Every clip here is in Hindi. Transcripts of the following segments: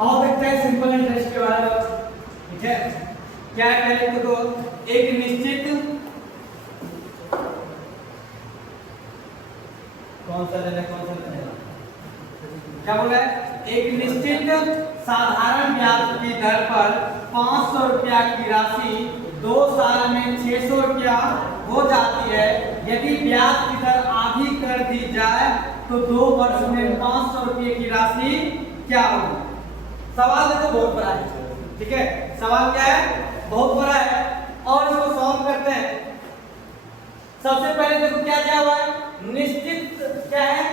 और देखते हैं सिंपल इंटरेस्ट के बारे में। ठीक है, क्या है पहले तो एक निश्चित कौन सा लेना क्या बोला है, एक निश्चित साधारण ब्याज की दर पर 500 रुपया की राशि 2 साल में 600 रुपया हो जाती है। यदि ब्याज की दर आधी कर दी जाए तो 2 वर्ष में 500 रुपये की राशि क्या होगी। सवाल देखो बहुत बड़ा है। ठीक है, सवाल क्या है, बहुत बड़ा है और इसको सॉल्व करते हैं। सबसे पहले देखो क्या क्या हुआ है, निश्चित क्या है,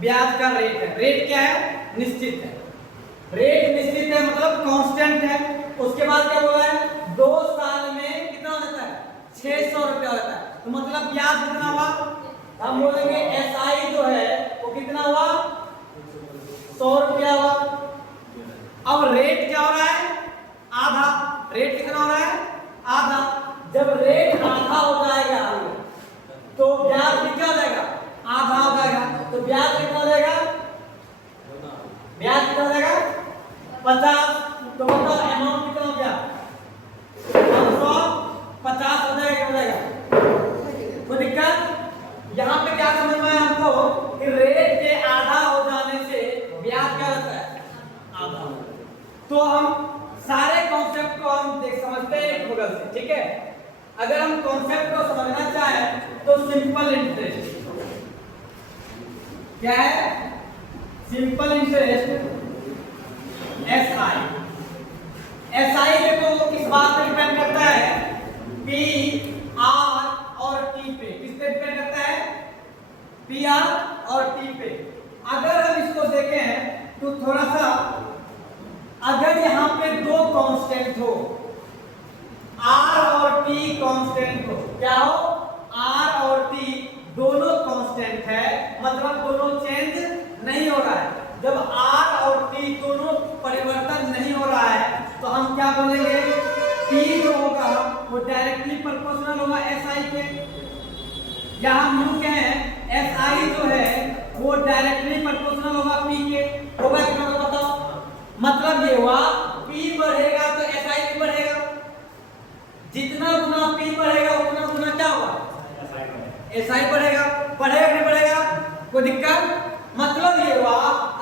ब्याज का रेट है। रेट क्या है, निश्चित है। रेट निश्चित है मतलब कांस्टेंट है। उसके बाद क्या बोला है, 2 साल में कितना हो जाता है, 600 रुपया होता है। तो मतलब ब्याज कितना हुआ, हम बोलेंगे एसआई जो है वो कितना हुआ, 100 रुपया हुआ। अब रेट क्या हो रहा है, आधा। रेट कितना हो रहा है, आधा। जब रेट आधा हो जाएगा तो ब्याज भी क्या हो जाएगा, आधा हो जाएगा। तो ब्याज कितना हो जाएगा, ब्याज कितना हो जाएगा 50। तो मतलब अमाउंट कितना हो गया, 550 हो जाएगा। हो जाएगा कोई दिक्कत। यहाँ पे क्या समझ में आया हमको कि रेट के आधा हो जाने से ब्याज क्या होता है, आधा। तो हम सारे कॉन्सेप्ट को हम देख समझते हैं एक बगल से। ठीक है, अगर हम कॉन्सेप्ट को समझना चाहें तो सिंपल इंटरेस्ट क्या है, सिंपल इंटरेस्ट एसआई। एसआई देखो किस बात पे डिपेंड करता है, पी आर और टी पे। किस पे डिपेंड करता है, पी आर और टी पे। अगर हम इसको देखें तो थोड़ा सा, अगर यहाँ पे 2 कांस्टेंट हो, आर और टी कांस्टेंट हो, क्या हो, आर और टी दोनों कांस्टेंट है, मतलब दोनों चेंज नहीं हो रहा है। जब आर और टी दोनों परिवर्तन नहीं हो रहा है तो हम क्या बोलेंगे, टी जो होगा वो डायरेक्टली प्रोपोर्शनल होगा एसआई के, या हम यूं कहें एसआई जो है वो डायरेक्टली प्रोपोर्शनल होगा पी के। होगा कितना तो बताओ, मतलब ये हुआ पी बढ़ेगा तो एसआई भी बढ़ेगा। जितना गुना पी बढ़ेगा उतना गुना क्या होगा, एसआई बढ़ेगा। बढ़ेगा नहीं बढ़ेगा, कोई दिक्कत। मतलब ये हुआ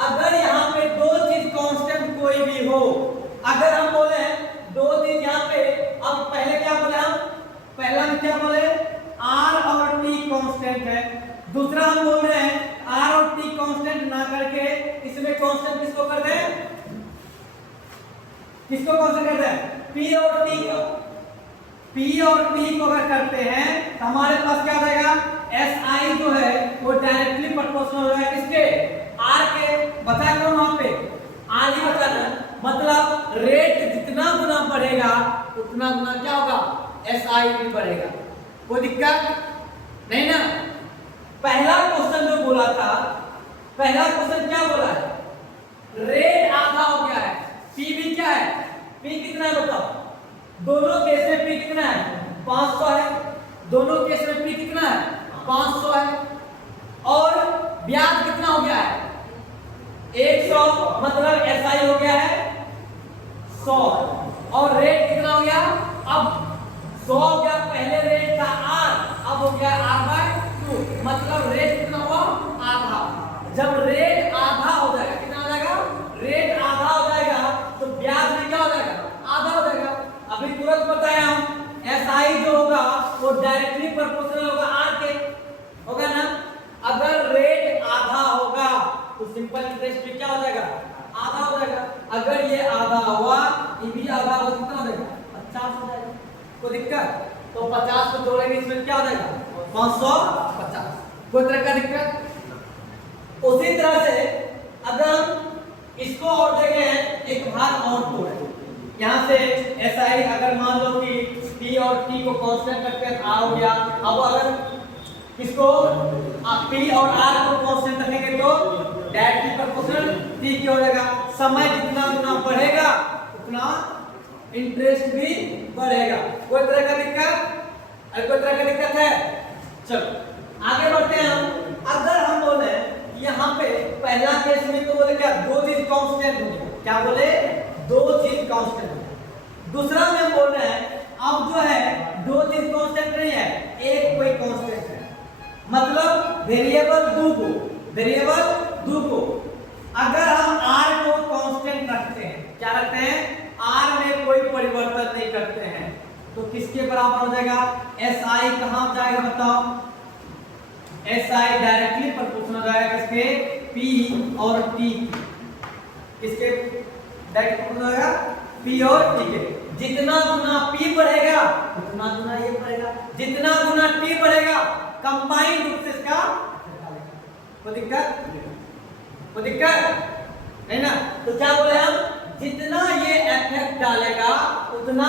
अगर यहाँ पे 2 चीज कांस्टेंट कोई भी हो, अगर हम बोले 2 चीज यहाँ पे, अब पहले क्या बोले हम, पहला में क्या बोले, आर और टी कांस्टेंट है। दूसरा हम बोल रहे हैं आर और टी कांस्टेंट ना करके इसमें कांस्टेंट किसको कर दे, किसको कांस्टेंट कर दे, पी और टी को। पी और टी को अगर करते हैं तो हमारे पास क्या रहेगा, एस आई जो है वो डायरेक्टली प्रोपोर्शनल है किसके, आर के। बताया कौन वहां पे, आर ही बताना। मतलब रेट जितना गुना बढ़ेगा उतना गुना क्या होगा, एस आई भी बढ़ेगा। कोई दिक्कत नहीं ना। पहला क्वेश्चन जो बोला था, पहला क्वेश्चन क्या बोला है, रेट आधा हो गया है, पी भी क्या है, पी कितना है बताओ। दोनों केस में पी कितना है, 500 है। दोनों केस में पी कितना है, 500 है। और ब्याज कितना हो गया है, 100। मतलब एसआई हो गया है 100 और रेट कितना हो गया, अब 100 हो गया। पहले रेट था आर, अब हो गया R/2। मतलब रेट कितना हुआ, आधा। जब रेट आधा हो जाएगा, कितना हो जाएगा, रेट आधा हो जाएगा तो ब्याज भी क्या हो जाएगा, आधा हो जाएगा। अभी तुरंत बताया हम, एसआई जो होगा वो डायरेक्टली प्रोपोर्शनल होगा आर के, होगा ना। अगर रेट आधा होगा तो सिंपल इंटरेस्ट भी क्या हो जाएगा, आधा हो जाएगा। अगर ये आधा हुआ, ये भी आधा हुआ, कितना हो जाएगा, 50 हो जाएगा। कोई दिक्कत, तो 50 को जोड़ेंगे इसमें क्या हो जाएगा, 550। कोई तरह का दिक्कत। उसी तरह से अगर हम इसको और देखें, एक भाग और तो है यहाँ से एसआई, अगर मान लो कि टी और टी को कांस्टेंट रखकर आर हो गया। अब अगर इसको पी और आर को कांस्टेंट रखेंगे तो डायरेक्टली प्रोपोर्शनल टी की हो जाएगा। समय जितना गुना बढ़ेगा उतना इंटरेस्ट भी बढ़ेगा। कोई तरह का दिक्कत, अरे कोई तरह का दिक्कत है, चलो आगे बढ़ते हैं हम। अगर हम बोले यहाँ पे पहला केस में तो बोले क्या, 2 चीज कांस्टेंट हो गया, क्या बोले, दो चीज कांस्टेंट है। दूसरा में बोल रहे हैं अब जो है दो चीज कांस्टेंट नहीं है, एक कोई कांस्टेंट है, मतलब वेरिएबल दो को अगर हम r को कांस्टेंट रखते हैं, क्या रखते हैं, r में कोई परिवर्तन नहीं करते हैं, तो किसके बराबर हो जाएगा, SI कहां जाएगा बताओ, SI डायरेक्टली प्रोपोर्शनल हो जाएगा किसके, P और T, किसके डायरेक्ट प्रोपोर्शनल हो जाएगा, P और T के। जितना गुना P बढ़ेगा उतना गुना ये बढ़ेगा, जितना गुना T बढ़ेगा कंबाइंड रूप से इसका कोई दिक्कत नहीं ना। तो क्या बोले हम, जितना ये इफेक्ट डालेगा उतना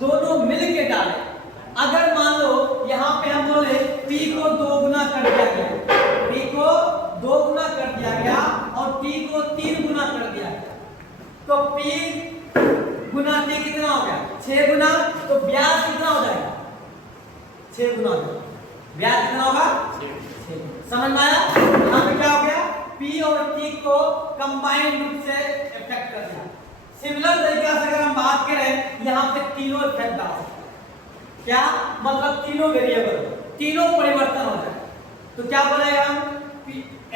दोनों मिलके डाले। अगर मान लो यहाँ पे हम बोले P को 2 गुना कर दिया गया, P को 2 गुना कर दिया गया और T को 3 गुना कर दिया गया, तो P गुना T कितना हो गया, 6 गुना, तो ब्याज कितना हो जाएगा, 6 गुना हो जाएगा, ब्याज कितना होगा, 6। समझ में आया, यहाँ पे क्या हो गया, P और T को कंबाइंड रूप से इफेक्ट कर दिया। सिमिलर तरीके से अगर हम बात करें, यहाँ पे तीनों इफेक्ट डाल सकते हैं, क्या मतलब तीनों वेरिएबल, तीनों परिवर्तन हो जाए, तो क्या बोलेगा हम,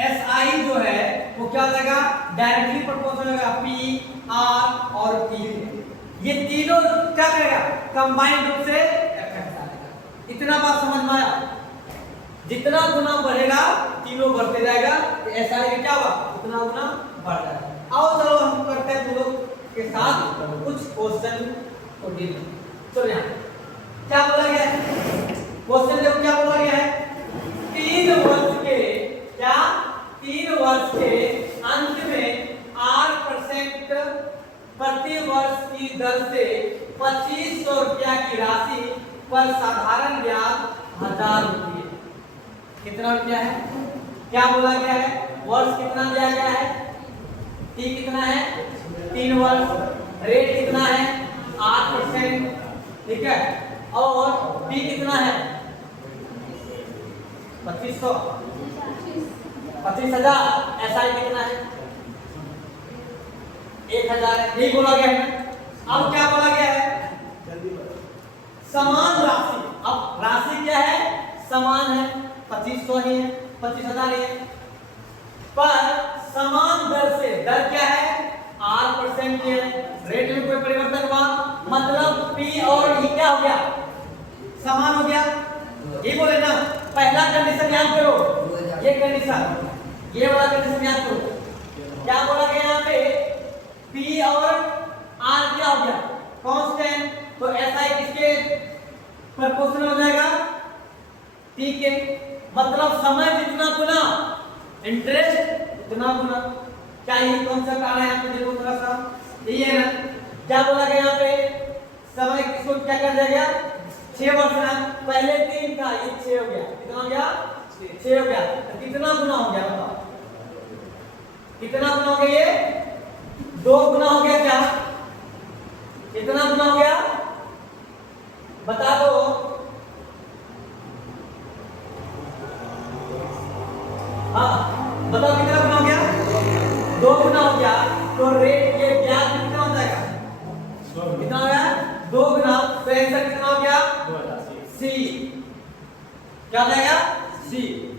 SI जो है वो क्या हो जाएगा, डायरेक्टली प्रोपोर्शनल होगा P R और T, ये तीनों क्या करेगा, कंबाइंड रूप से इफेक्ट डालेगा। इतना बात समझ में आया, जितना गुना बढ़ेगा तीनों बढ़ते जाएगा, तो SI का क्या होगा, उतना गुना बढ़ जाएगा। आओ चलो हम करते हैं तुम लोग के साथ कुछ क्वेश्चन को डील। चलो यहाँ क्या बोला गया है, क्वेश्चन देखो क्या बोला गया है, 3 वर्ष के, क्या 3 वर्ष के अंत में 8% प्रति वर्ष की दर से 2500 रुपया की राशि पर साधारण ब्याज 1000 रुपये, कितना रुपया है, क्या बोला गया है, वर्ष कितना दिया गया है, T कितना है, 3 वर्ष, रेट कितना है 8%, ठीक है, और P कितना है 2500, 25,000, SI कितना है 1000 है, यही बोला गया है। अब क्या बोला गया है, समान राशि, अब राशि क्या है, समान है, 2500 ही है, 25,000 ही है, पर समान दर से, दर क्या है 8% की है, रेट में कोई परिवर्तन हुआ, मतलब P और E क्या हो गया, समान हो गया, ये बोले ना, पहला कंडीशन याद करो, ये कंडीशन, ये वाला कंडीशन याद करो, क्या बोला गया यहाँ पे, P और R क्या हो गया, कांस्टेंट, तो SI किसके प्रोपोर्शनल हो जाएगा, T के, मतलब समय जितना गुना इंटरेस्ट उतना गुना। क्या ये कॉन्सेप्ट आ रहा है यहाँ पे, देखो थोड़ा सा, यही है ना, क्या बोला गया यहाँ पे, समय किसको क्या कर दिया गया, 6 वर्ष है, पहले 3 था, ये 6 हो गया, कितना हो गया, 6 हो गया, तो कितना गुना हो गया बताओ, कितना गुना हो गया, ये 2 गुना हो गया, क्या कितना गुना हो गया बता दो, हाँ बताओ कितना गुना हो गया, 2 गुना हो गया, तो रेट ये ब्याज कितना हो जाएगा, कितना हो गया 2 गुना, तो आंसर कितना हो गया, C, क्या हो जाएगा C।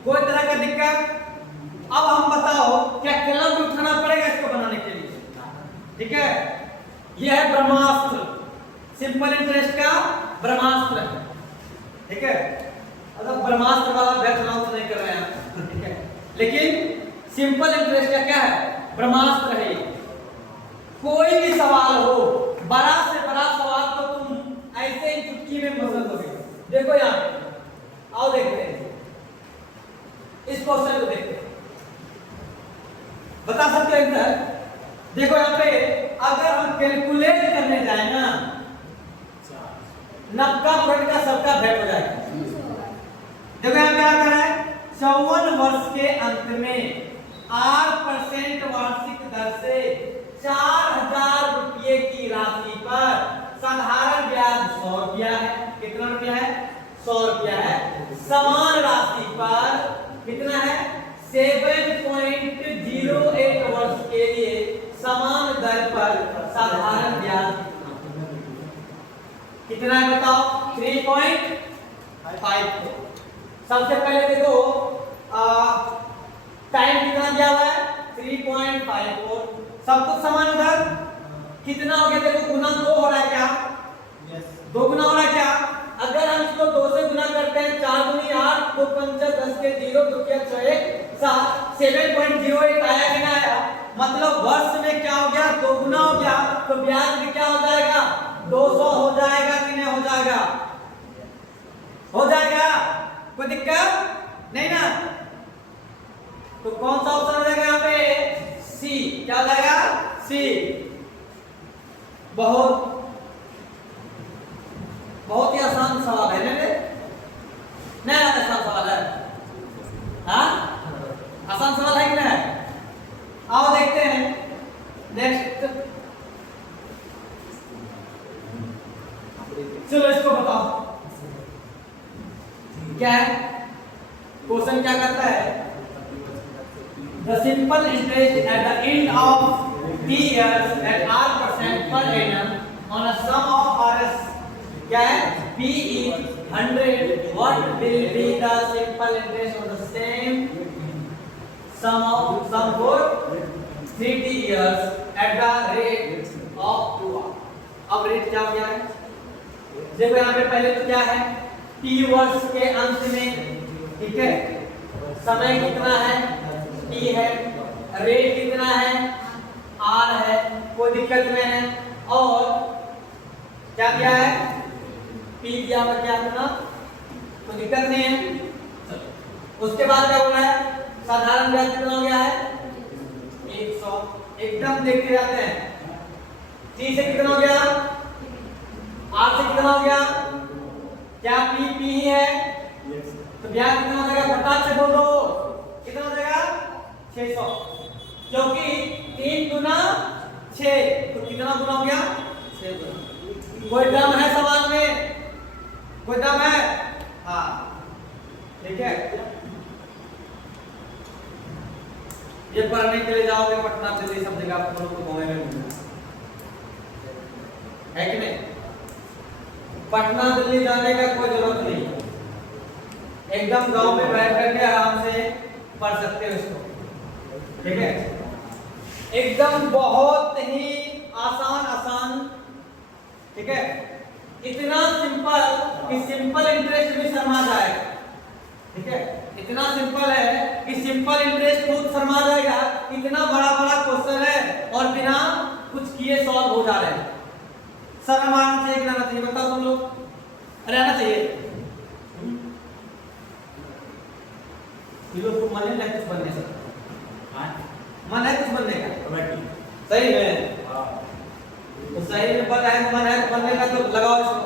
कोई तरह का दिक्कत, अब हम बताओ क्या कलम भी उठाना पड़ेगा इसको बनाने के लिए, ठीक है, यह है ब्रह्मास्त्र, सिंपल इंटरेस्ट का ब्रह्मास्त्र है, ठीक है, मतलब ब्रह्मास्त्र वाला बैच चुनाव तो नहीं कर रहे हैं, ठीक है, लेकिन सिंपल इंटरेस्ट का क्या है, ब्रह्मास्त्र है। कोई भी सवाल हो, बड़ा से बड़ा सवाल तो तुम ऐसे ही चुटकी में पसंद हो गए। देखो यहाँ आओ देखते हैं इस क्वेश्चन को, देखते हैं बता सकते हो इधर, देखो यहाँ पे अगर हम कैलकुलेट करने जाए ना, 90% का सबका भेंट हो जाएगा। देखो यहाँ क्या कर रहा है, 54 वर्ष के अंत में 8% वार्षिक दर से 4000 रुपये की राशि पर साधारण ब्याज 100 रुपया है, कितना रुपया है 100 रुपया है, समान राशि पर कितना है 7.08 वर्ष के लिए समान दर कितना है बताओ 3.54। सबसे पहले देखो टाइम कितना दिया हुआ है 3.54, सब कुछ समान उधर कितना हो गया देखो गुना 2 हो रहा है क्या? यस 2 गुना हो रहा है क्या? अगर हम इसको 2 से गुना करते हैं 4 दूनी 8 2 5 10 के 0 2 के 6 7 7.08 आया कि ना आया? मतलब वर्ष में क्या हो गया 2 गुना हो गया, तो ब्याज भी क्या हो जाएगा 200 हो जाएगा कि नहीं हो जाएगा? हो जाएगा, कोई दिक्कत नहीं ना? तो कौन सा ऑप्शन हो जाएगा यहाँ पे? सी। क्या हो जाएगा? सी। बहुत ही आसान सवाल है नहीं आसान सवाल है? हाँ आसान सवाल है कि नहीं? आओ देखते हैं नेक्स्ट। चलो इसको बताओ क्या है क्वेश्चन, क्या करता है? The simple interest at the end of t years at r% per annum on a sum of rs क्या है p is 100, what will be the simple interest on the same sum for 3t years at the rate of 2r। अब रेट क्या हो गया है देखो यहाँ पे पहले तो क्या है t वर्ष के अंत में, ठीक है, समय कितना है t है, रेट कितना है r है, कोई दिक्कत नहीं है, और क्या क्या है p दिया हुआ क्या करना, कोई दिक्कत नहीं है। उसके बाद क्या बोला है साधारण ब्याज कितना हो गया है 100, एकदम देखते जाते हैं। t से कितना हो गया, r से कितना हो गया, क्या p ही है, तो ब्याज कितना हो जाएगा फटाक से बोल दो कितना हो जाएगा 600, क्योंकि 3 गुना 6 तो कितना गुना हो गया 6 गुना। कोई दम है सवाल में, कोई दम है? हाँ ठीक है, ये पढ़ने के लिए जाओगे पटना दिल्ली सब जगह आप लोग को घूमे में घूमना है कि नहीं? पटना दिल्ली जाने का कोई जरूरत नहीं, एकदम गांव में बैठ करके आराम से पढ़ सकते हो इसको, ठीक है? एकदम बहुत ही आसान, ठीक है, इतना सिंपल कि सिंपल इंटरेस्ट भी शर्मा जाएगा, ठीक है, इतना सिंपल है कि सिंपल इंटरेस्ट खुद शर्मा जाएगा, इतना बड़ा क्वेश्चन है और बिना कुछ किए सॉल्व हो जा रहे हैं। शर्म आना चाहिए कि आना चाहिए बताओ तुम लोग? अरे आना चाहिए, तो मन है कुछ बनने से, मन है कुछ बनने का सही में, तो सही में मन है बनने का, तो लगाओ इसको,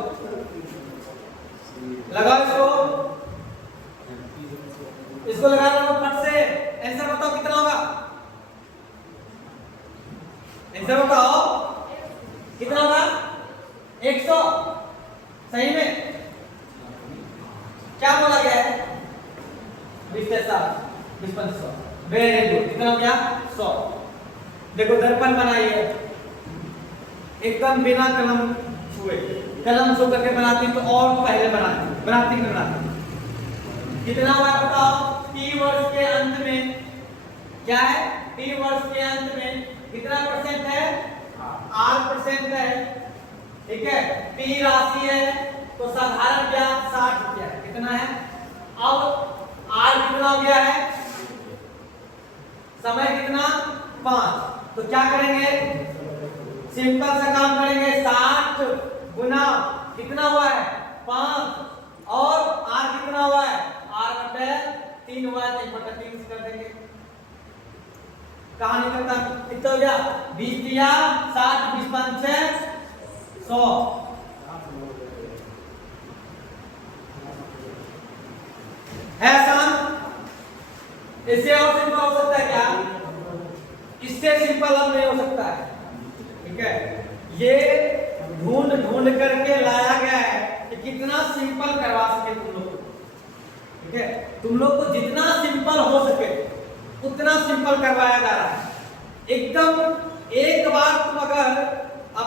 इसको लगा लो फट से। आंसर बताओ कितना होगा, आंसर बताओ कितना होगा 100, सही में क्या बोला गया है 20 वेरी गुड, कितना हो गया 100। देखो दर्पण बनाइए एकदम बिना कलम छुए, कलम छू करके बनाती तो और पहले बनाती कितना हुआ बताओ? t वर्ष के अंत में क्या है, t वर्ष के अंत में कितना परसेंट है r% है, ठीक है, p राशि है तो साधारण ब्याज 60 रुपया कितना है। अब r कितना हो गया है, समय कितना 5, तो क्या करेंगे सिंपल सा काम करेंगे, 60 गुना कितना हुआ है 5 और r कितना हुआ है r/3 हुआ है, 1/3 से कर देंगे, कहानी करता कितना हो गया 20 दिया 60 20 5 100 है आसान। इससे और सिंपल हो सकता है क्या? इससे सिंपल अब नहीं हो सकता है, ठीक है, ये ढूंढ करके लाया गया है कि कितना सिंपल करवा सके तुम लोग, ठीक है, तुम लोग को जितना सिंपल हो सके उतना सिंपल करवाया जा रहा है। एकदम एक बार तुम अगर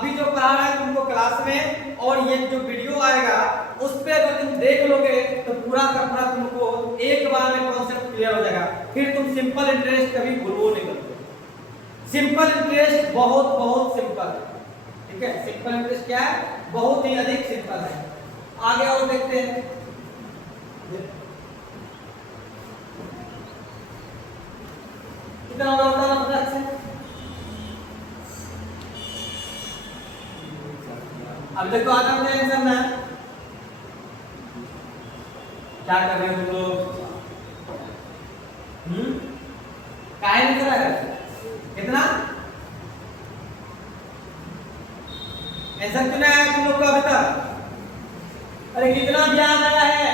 अभी जो पढ़ा रहा है तुमको क्लास में और ये जो वीडियो आएगा उस पे अगर तुम देख लोगे तो पूरा का पूरा तुमको एक बार में कॉन्सेप्ट क्लियर हो जाएगा, फिर तुम सिंपल इंटरेस्ट कभी भूलो नहीं करते। सिंपल इंटरेस्ट बहुत बहुत सिंपल है, ठीक है। सिंपल इंटरेस्ट क्या है, बहुत ही अधिक सिंपल है। आगे और देखते हैं। कितना होता है मतलब से अब देखो आता है आंसर ना, क्या कर रहे हो तुम लोग? काहे नहीं करा है? कितना आंसर क्यों आया तुम लोग को अभी तक? अरे कितना ब्याज आया है?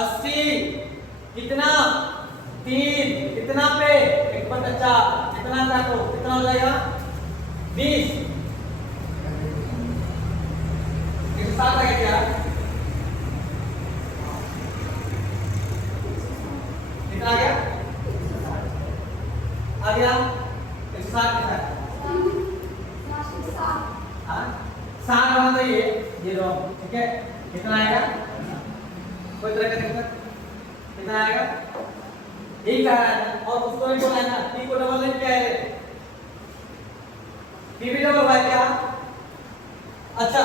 80। कितना 3 कितना पे 1/4 कितना काटो कितना हो जाएगा 20। 160 आ गया क्या? कितना आ गया? आ गया 160 कितना है? 60 होना चाहिए, ये रॉन्ग, ठीक है। कितना आएगा? कोई तरह का दिक्कत? कितना आएगा? ठीक आ रहा है और उसको भी बोला है ना, p को डबल नहीं किया है, p भी डबल है क्या? अच्छा,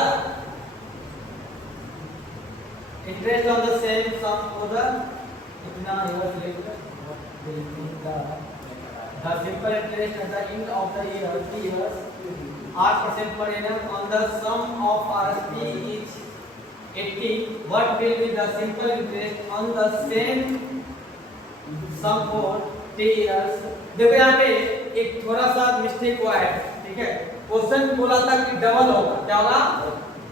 interest on the same sum for the कितना years later the simple interest at the end of the year 3 years 8% per annum on the sum of RSP is 80. What will be the simple interest on the same sum for 3 years? देखो यहाँ पे एक थोड़ा सा मिस्टेक हुआ है, ठीक है। क्वेश्चन बोला था कि डबल होगा, क्या होगा?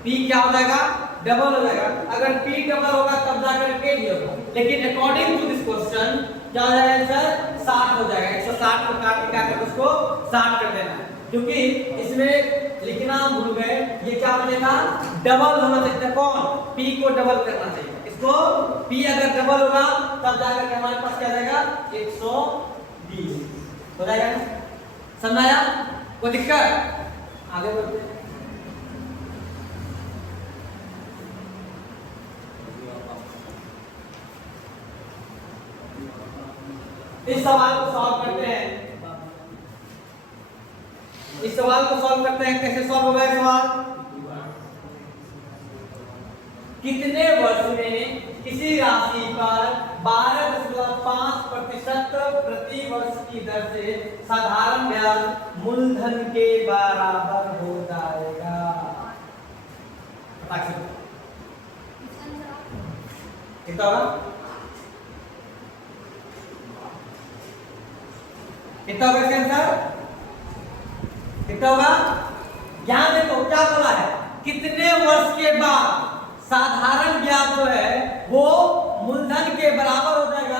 p क्या हो जाएगा? डबल हो जाएगा। अगर p डबल होगा तब जाकर के ये होगा, लेकिन अकॉर्डिंग टू दिस क्वेश्चन क्या हो जाएगा आंसर? 60 हो जाएगा। 160 को काट के क्या करके उसको 60 कर देना है, क्योंकि इसमें लिखना भूल गए, ये क्या बनेगा? डबल होना चाहिए। कौन? p को डबल करना चाहिए। इसको p अगर डबल होगा तब जाकर के हमारे पास क्या जाएगा? 120 हो जाएगा ना? समझाया? कोई दिक्कत? आगे बढ़ते हैं। इस सवाल को सॉल्व करते हैं। इस सवाल को सॉल्व करते हैं। कैसे सॉल्व होगा ये सवाल? कितने वर्ष में किसी राशि पर 12.5% प्रति वर्ष की दर से साधारण ब्याज मूलधन के बराबर हो जाएगा? कितना होगा? कितना होगा इसका आंसर? कितना होगा? यहां देखो क्या बोला है, कितने वर्ष के बाद साधारण ब्याज जो है वो मूलधन के बराबर हो जाएगा।